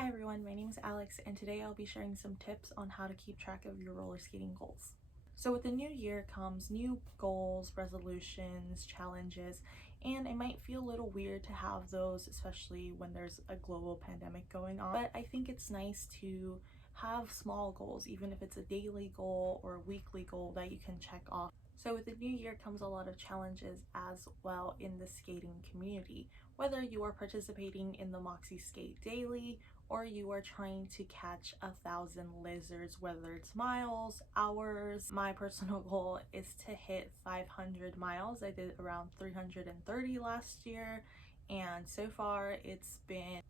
Hi everyone, my name is Alex and today I'll be sharing some tips on how to keep track of your roller skating goals. So with the new year comes new goals, resolutions, challenges, and it might feel a little weird to have those, especially when there's a global pandemic going on. But I think it's nice to have small goals, even if it's a daily goal or a weekly goal that you can check off. So with the new year comes a lot of challenges as well in the skating community. Whether you are participating in the Moxie Skate Daily or you are trying to catch 1,000 lizards, whether it's miles, hours. My personal goal is to hit 500 miles. I did around 330 last year, and so far it's been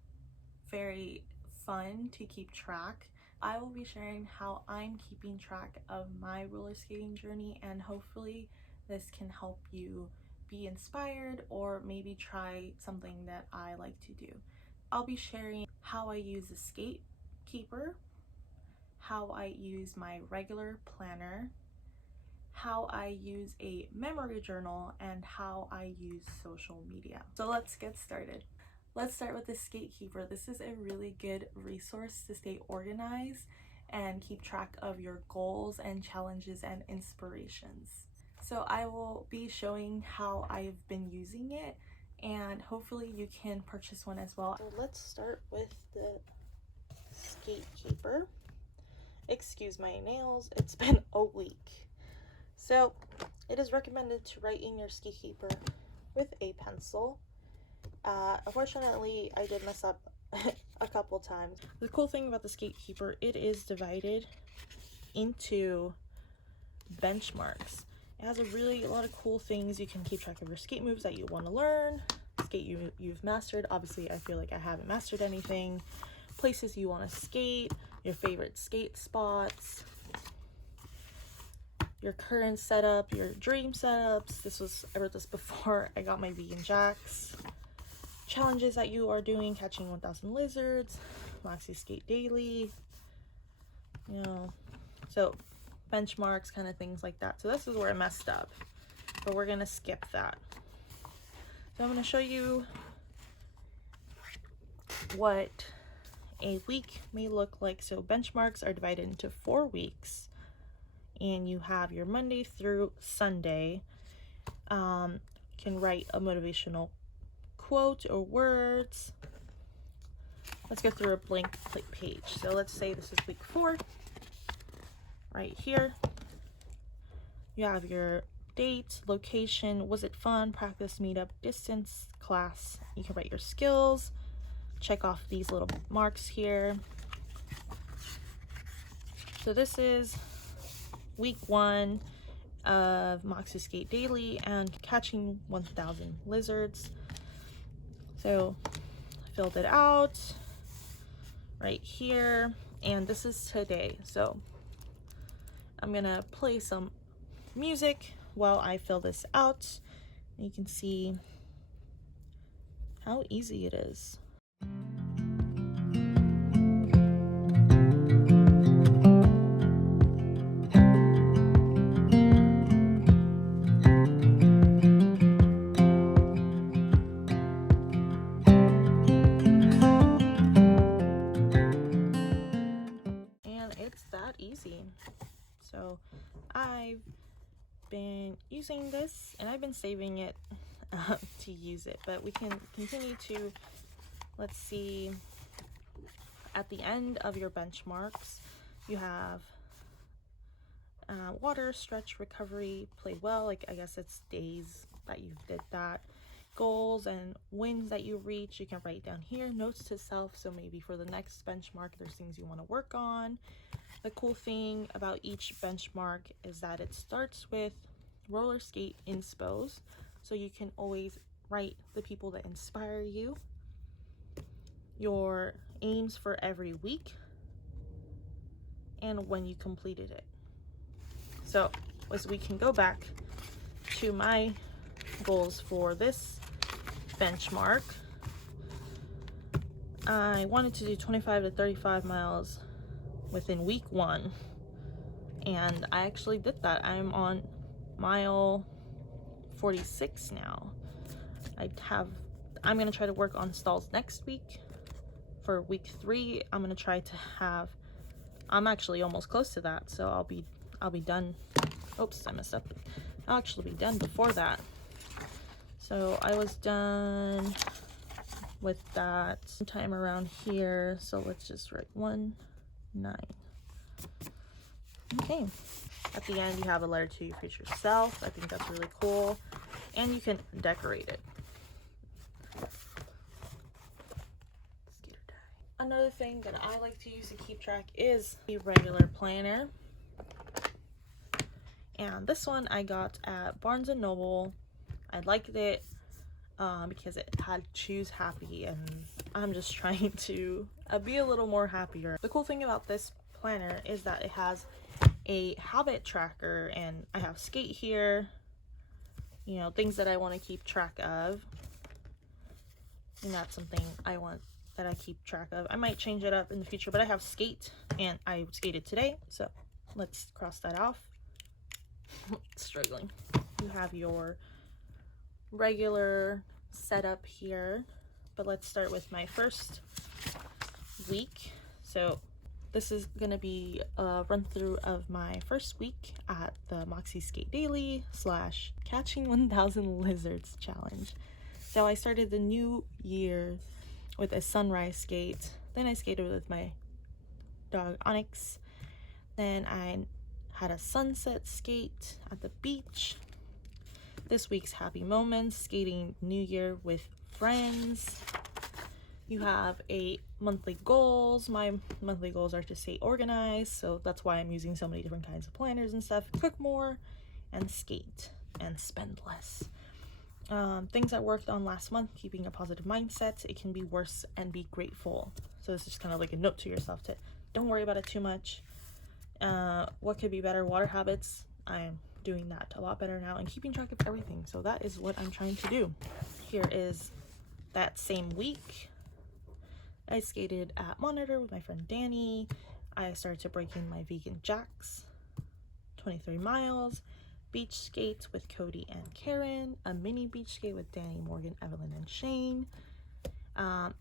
very fun to keep track. I will be sharing how I'm keeping track of my roller skating journey, and hopefully this can help you be inspired or maybe try something that I like to do. I'll be sharing how I use a skate keeper, how I use my regular planner, how I use a memory journal, and how I use social media. So let's get started. Let's start with the skate keeper. This is a really good resource to stay organized and keep track of your goals and challenges and inspirations. So I will be showing how I've been using it, and hopefully you can purchase one as well. So let's start with the skate keeper. Excuse my nails, it's been a week. So it is recommended to write in your skate keeper with a pencil. Unfortunately, I did mess up a couple times. The cool thing about the skate keeper, it is divided into benchmarks. It has a lot of cool things. You can keep track of your skate moves that you want to learn, skate you've mastered. Obviously, I feel like I haven't mastered anything. Places you want to skate, your favorite skate spots, your current setup, your dream setups. I wrote this before I got my vegan jacks. Challenges that you are doing, catching 1,000 lizards, Moxie Skate Daily, so benchmarks, kind of things like that. So this is where I messed up, but we're gonna skip that. So I'm gonna show you what a week may look like. So benchmarks are divided into 4 weeks, and you have your Monday through Sunday. You can write a motivational quote or words. Let's go through a blank page. So let's say this is week 4. Right here you have your date, location, was it fun, practice, meetup, distance, class. You can write your skills, check off these little marks here. So this is week 1 of Moxie Skate Daily and catching 1,000 lizards. So I filled it out right here, and this is today. So I'm gonna play some music while I fill this out. You can see how easy it is. And it's that easy. So I've been using this and I've been saving it to use it, but we can continue to, let's see, at the end of your benchmarks you have water, stretch, recovery, play well, like I guess it's days that you did that, goals and wins that you reach. You can write down here, notes to self, so maybe for the next benchmark there's things you want to work on. The cool thing about each benchmark is that it starts with roller skate inspos, so you can always write the people that inspire you, your aims for every week, and when you completed it. So as we can go back to my goals for this benchmark, I wanted to do 25 to 35 miles within week 1, and I actually did that. I'm on mile 46 now. I'm gonna try to work on stalls next week for week 3, I'm gonna try to have, I'm actually almost close to that, so I'll be done. Oops, I messed up. I'll actually be done before that. So I was done with that sometime around here. So let's just write 1, 9. Okay. At the end, you have a letter to your future self. I think that's really cool. And you can decorate it. Another thing that I like to use to keep track is a regular planner. And this one I got at Barnes & Noble. I liked it because it had choose happy, and I'm just trying to be a little more happier. The cool thing about this planner is that it has a habit tracker, and I have skate here, you know, things that I want to keep track of, and that's something I want that I keep track of. I might change it up in the future, but I have skate, and I skated today, so let's cross that off. Struggling. You have your regular setup here, but let's start with my first week. So this is gonna be a run through of my first week at the Moxie Skate Daily / Catching 1000 Lizards challenge. So I started the new year with a sunrise skate, then I skated with my dog Onyx, then I had a sunset skate at the beach. This week's happy moments, skating New Year with friends. You have a monthly goals. My monthly goals are to stay organized, so that's why I'm using so many different kinds of planners and stuff. Cook more and skate and spend less. Things I worked on last month: keeping a positive mindset. It can be worse, and be grateful. So this is kind of like a note to yourself to don't worry about it too much. What could be better? Water habits. I'm doing that a lot better now and keeping track of everything. So that is what I'm trying to do. Here is that same week. I skated at Monitor with my friend Danny. I started to break in my vegan jacks, 23 miles, beach skates with Cody and Karen, a mini beach skate with Danny, Morgan, Evelyn, and Shane.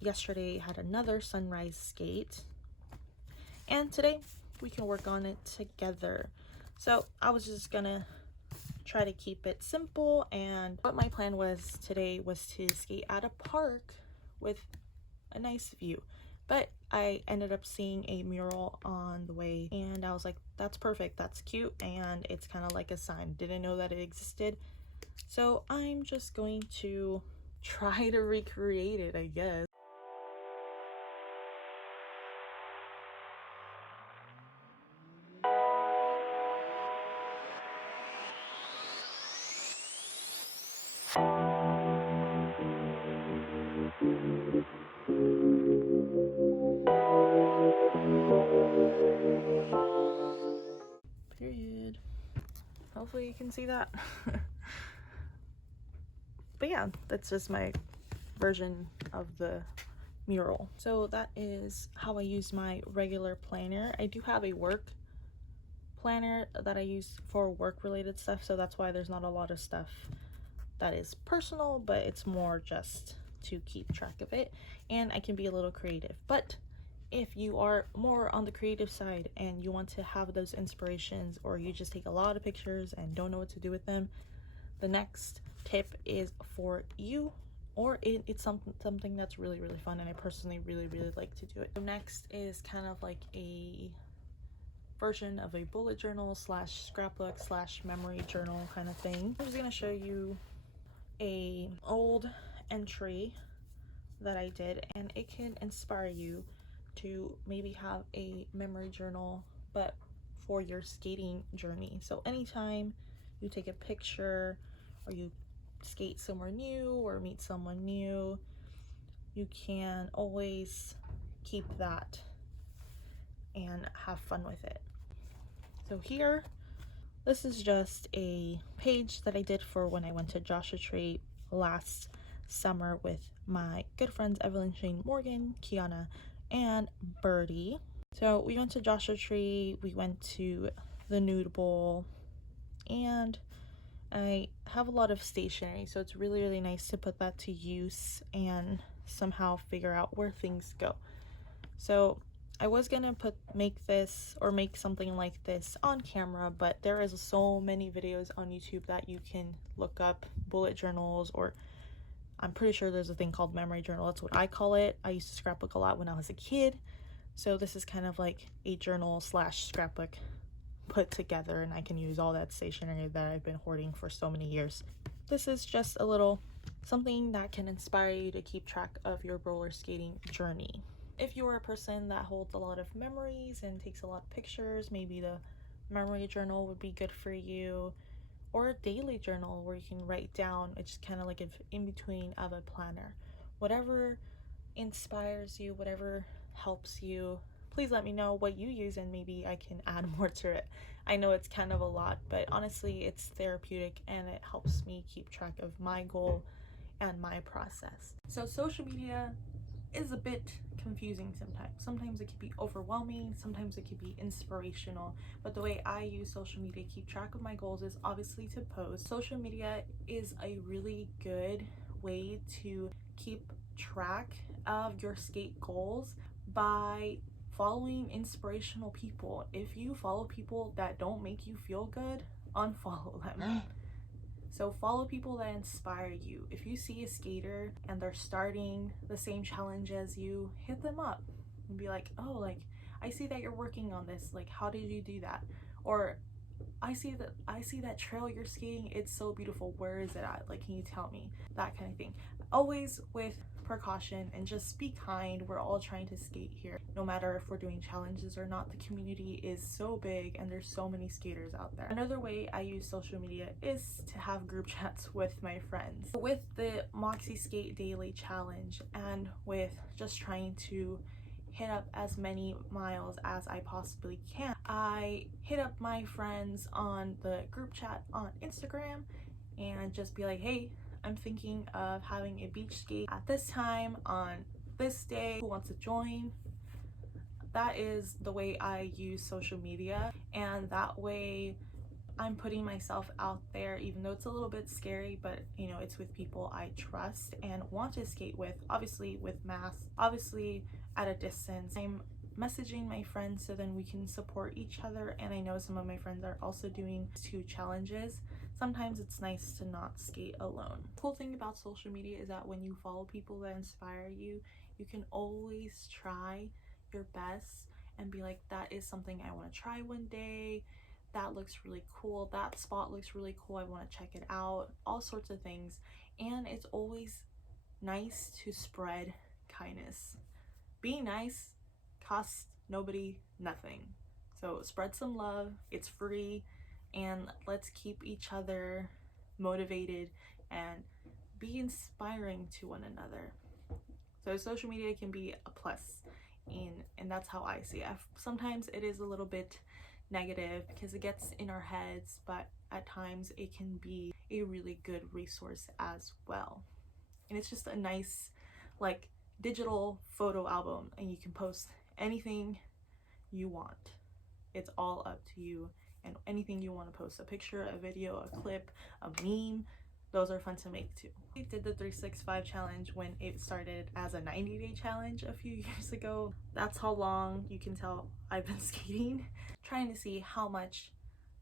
Yesterday had another sunrise skate, and today we can work on it together. So I was just gonna try to keep it simple, and what my plan was today was to skate at a park with a nice view, but I ended up seeing a mural on the way, and I was like, that's perfect, that's cute, and it's kind of like a sign. Didn't know that it existed, so I'm just going to try to recreate it, I guess. Period. Hopefully you can see that. But yeah, that's just my version of the mural. So that is how I use my regular planner. I do have a work planner that I use for work related stuff, so that's why there's not a lot of stuff that is personal, but it's more just to keep track of it, and I can be a little creative. But if you are more on the creative side and you want to have those inspirations, or you just take a lot of pictures and don't know what to do with them, the next tip is for you, or it's something that's really fun, and I personally really like to do it. So next is kind of like a version of a bullet journal / scrapbook / memory journal kind of thing. I'm just gonna show you a old entry that I did, and it can inspire you to maybe have a memory journal, but for your skating journey. So anytime you take a picture, or you skate somewhere new or meet someone new, you can always keep that and have fun with it. So here, this is just a page that I did for when I went to Joshua Tree last summer with my good friends Evelyn, Shane, Morgan, Kiana, and Birdie. So we went to Joshua Tree, we went to the Nude Bowl, and I have a lot of stationery, so it's really nice to put that to use and somehow figure out where things go. So I was gonna make something like this on camera, but there is so many videos on YouTube that you can look up, bullet journals, or I'm pretty sure there's a thing called memory journal. That's what I call it. I used to scrapbook a lot when I was a kid. So this is kind of like a journal slash scrapbook put together, and I can use all that stationery that I've been hoarding for so many years. This is just a little something that can inspire you to keep track of your roller skating journey. If you are a person that holds a lot of memories and takes a lot of pictures, maybe the memory journal would be good for you, or a daily journal where you can write down. It's kind of like an in between of a planner. Whatever inspires you, whatever helps you, please let me know what you use and maybe I can add more to it. I know it's kind of a lot, but honestly it's therapeutic and it helps me keep track of my goal and my process. So social media is a bit confusing sometimes. Sometimes it can be overwhelming, sometimes it can be inspirational, but the way I use social media to keep track of my goals is obviously to post. Social media is a really good way to keep track of your skate goals by following inspirational people. If you follow people that don't make you feel good, unfollow them. So follow people that inspire you. If you see a skater and they're starting the same challenge as you, hit them up and be like, oh, like, I see that you're working on this. Like, how did you do that? Or I see that trail you're skating. It's so beautiful. Where is it at? Like, can you tell me? That kind of thing. Always with precaution and just be kind. We're all trying to skate here. No matter if we're doing challenges or not, the community is so big and there's so many skaters out there. Another way I use social media is to have group chats with my friends. With the Moxie Skate Daily Challenge and with just trying to hit up as many miles as I possibly can, I hit up my friends on the group chat on Instagram and just be like, hey, I'm thinking of having a beach skate at this time on this day. Who wants to join? That is the way I use social media, and that way I'm putting myself out there, even though it's a little bit scary, but you know, it's with people I trust and want to skate with, obviously with masks, obviously at a distance. I'm messaging my friends so then we can support each other, and I know some of my friends are also doing 2 challenges. Sometimes it's nice to not skate alone. The cool thing about social media is that when you follow people that inspire you, you can always try your best and be like, that is something I want to try one day. That looks really cool. That spot looks really cool. I want to check it out. All sorts of things. And it's always nice to spread kindness. Being nice costs nobody nothing. So spread some love. It's free. And let's keep each other motivated and be inspiring to one another. So social media can be a plus, and that's how I see it. Sometimes it is a little bit negative because it gets in our heads, but at times it can be a really good resource as well. And it's just a nice, like, digital photo album, and you can post anything you want. It's all up to you, and anything you want to post, a picture, a video, a clip, a meme, those are fun to make too. I did the 365 challenge when it started as a 90-day challenge a few years ago. That's how long you can tell I've been skating. Trying to see how much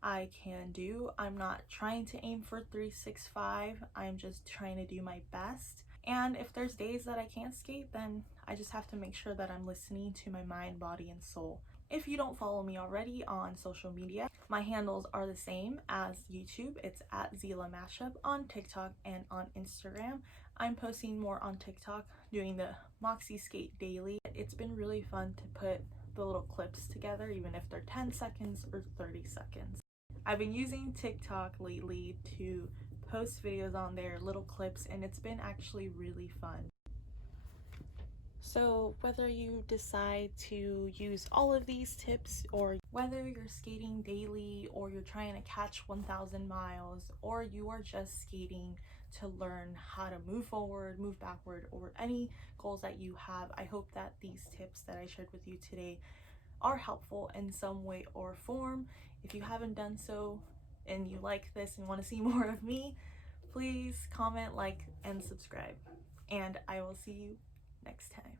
I can do. I'm not trying to aim for 365. I'm just trying to do my best. And if there's days that I can't skate, then I just have to make sure that I'm listening to my mind, body, and soul. If you don't follow me already on social media, my handles are the same as YouTube. It's at Zila Mashup on TikTok and on Instagram. I'm posting more on TikTok, doing the Moxie Skate Daily. It's been really fun to put the little clips together, even if they're 10 seconds or 30 seconds. I've been using TikTok lately to post videos on there, little clips, and it's been actually really fun. So whether you decide to use all of these tips, or whether you're skating daily, or you're trying to catch 1,000 miles, or you are just skating to learn how to move forward, move backward, or any goals that you have, I hope that these tips that I shared with you today are helpful in some way or form. If you haven't done so and you like this and want to see more of me, please comment, like, and subscribe. And I will see you next time.